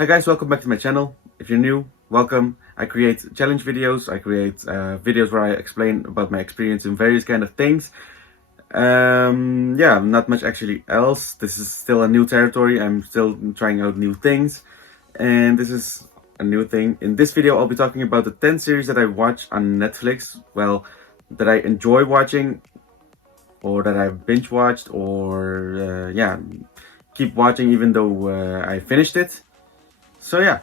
Hi guys, welcome back to my channel. If you're new, welcome. I create challenge videos, I create videos where I explain about my experience in various kind of things. Yeah, not much actually else. This is still a new territory, I'm still trying out new things. And this is a new thing. In this video, I'll be talking about the 10 series that I watch on Netflix. Well, that I enjoy watching, or that I've binge watched, or yeah, keep watching even though I finished it. So yeah,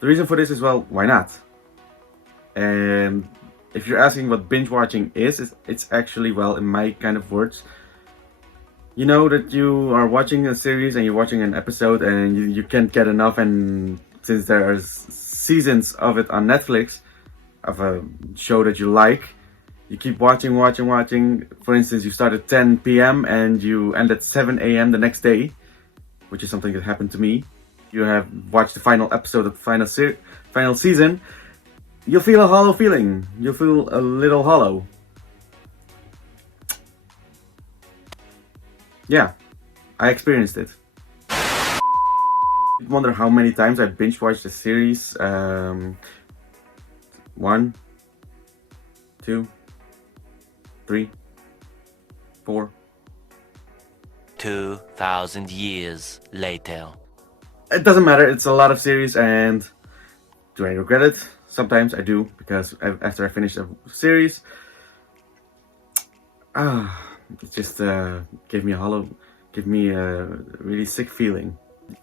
the reason for this is, well, why not? And if you're asking what binge watching is, it's actually, well, in my kind of words, you know that you are watching a series and you're watching an episode and you can't get enough, and since there are seasons of it on Netflix, of a show that you like, you keep watching. For instance, you start at 10 p.m. and you end at 7 a.m. the next day, which is something that happened to me. You have watched the final episode of the final season, you'll feel a hollow feeling. You'll feel a little hollow. Yeah, I experienced it. I wonder how many times I binge watched the series. 1, 2, 3, 4. 2,000 years later. It doesn't matter, it's a lot of series, and do I regret it? Sometimes I do, because after I finish a series, it just gave me a really sick feeling.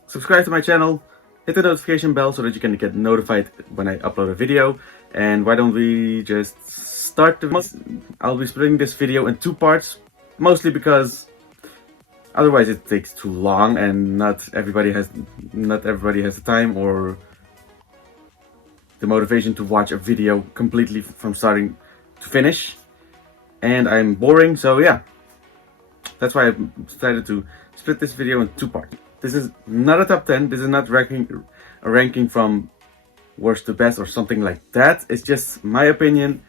Subscribe to my channel, hit the notification bell so that you can get notified when I upload a video. And why don't we just start I'll be splitting this video in 2 parts, mostly because otherwise it takes too long and not everybody has the time or the motivation to watch a video completely from starting to finish. And I'm boring, so yeah. That's why I decided to split this video in 2 parts. This is not a top 10, this is not a ranking from worst to best or something like that. It's just my opinion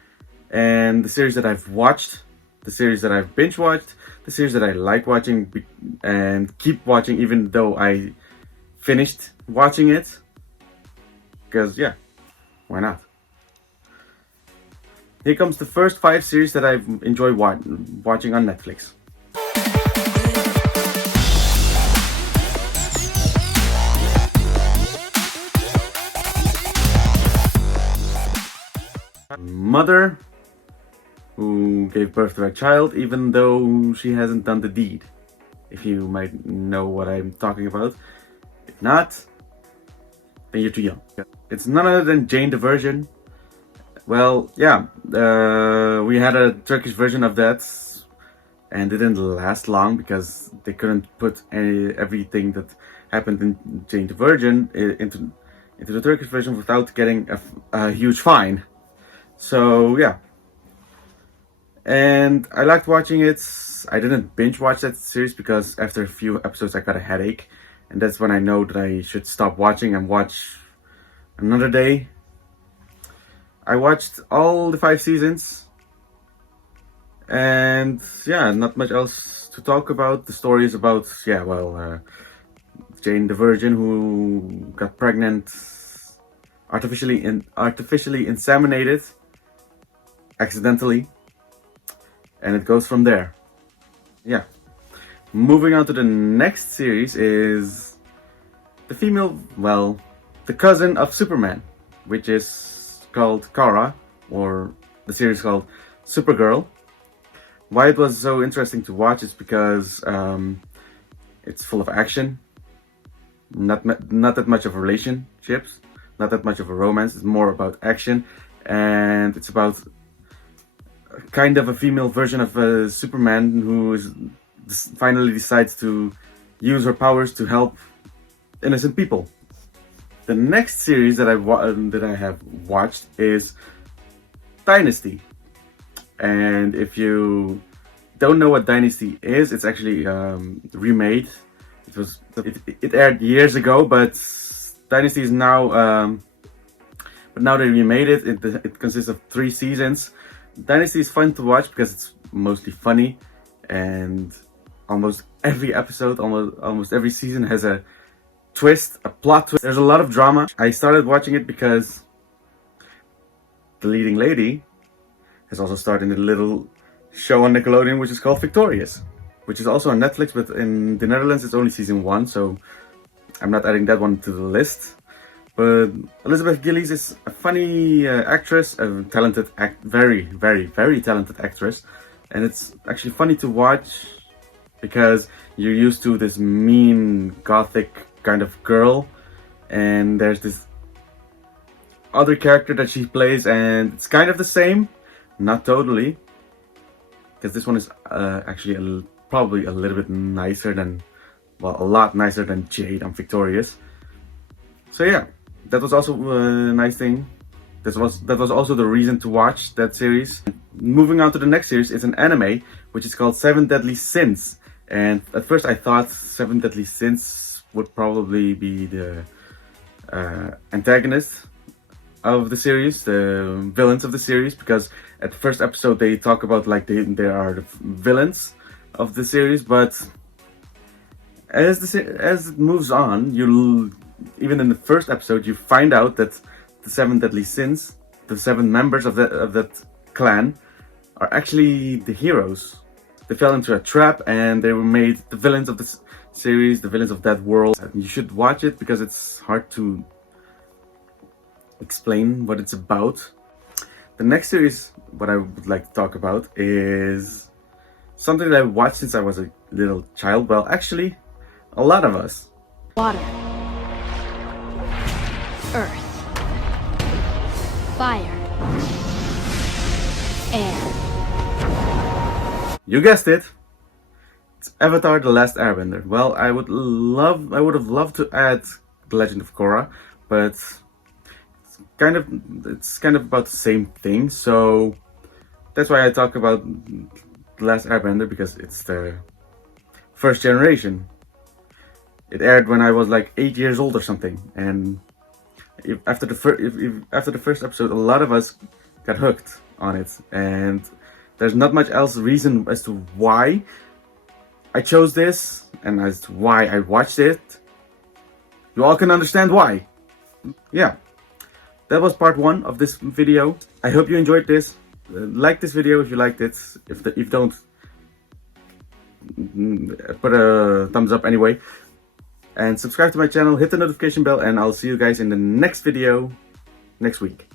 and the series that I've watched, the series that I've binge watched, the series that I like watching and keep watching even though I finished watching it. Because yeah, why not? Here comes the first 5 series that I've enjoyed watching on Netflix. Mother who gave birth to a child even though she hasn't done the deed. If you might know what I'm talking about. If not, then you're too young. It's none other than Jane the Virgin. Well, yeah, we had a Turkish version of that and it didn't last long because they couldn't put everything that happened in Jane the Virgin into the Turkish version without getting a huge fine. So yeah, and I liked watching it. I didn't binge watch that series because after a few episodes I got a headache, and that's when I know that I should stop watching and watch another day. I watched all the 5 seasons, and yeah, not much else to talk about. The story is about, yeah, well, Jane the Virgin who got pregnant, artificially inseminated, accidentally, and it goes from there. Yeah. Moving on to the next series is the the cousin of Superman, which is called Kara, or the series called Supergirl. Why it was so interesting to watch is because it's full of action, not that much of relationships, not that much of a romance. It's more about action, and it's about kind of a female version of Superman who finally decides to use her powers to help innocent people. The next series that I have watched is Dynasty, and if you don't know what Dynasty is, it's actually remade. It aired years ago, but Dynasty is now but now they remade it. It consists of 3 seasons. Dynasty is fun to watch because it's mostly funny, and almost every episode, almost every season has a twist, a plot twist. There's a lot of drama. I started watching it because the leading lady has also starred in a little show on Nickelodeon which is called Victorious, which is also on Netflix, but in the Netherlands it's only season 1, so I'm not adding that one to the list. But Elizabeth Gillies is a funny actress, a talented, very, very, very talented actress. And it's actually funny to watch because you're used to this mean, gothic kind of girl. And there's this other character that she plays, and it's kind of the same. Not totally. Because this one is actually probably a little bit nicer than, well, a lot nicer than Jade on Victorious. So yeah. That was also a nice thing. That was also the reason to watch that series. Moving on to the next series, it's an anime which is called 7 Deadly Sins. And at first I thought 7 Deadly Sins would probably be the antagonist of the series, the villains of the series, because at the first episode they talk about like they are the villains of the series, but as it moves on, even in the first episode, you find out that the 7 Deadly Sins, the 7 members of that clan, are actually the heroes. They fell into a trap and they were made the villains of the series, the villains of that world. You should watch it because it's hard to explain what it's about. The next series, what I would like to talk about, is something that I watched since I was a little child. Well, actually, a lot of us. Water. Earth. Fire. Air. You guessed it. It's Avatar: The Last Airbender. Well, I would have loved to add The Legend of Korra, but it's kind of about the same thing. So that's why I talk about The Last Airbender, because it's the first generation. It aired when I was like 8 years old or something, and after the first episode, a lot of us got hooked on it, and there's not much else reason as to why I chose this and as to why I watched it. You all can understand why. Yeah, that was part 1 of this video. I hope you enjoyed this. Like this video if you liked it. If you don't, put a thumbs up anyway. And subscribe to my channel, hit the notification bell, and I'll see you guys in the next video next week.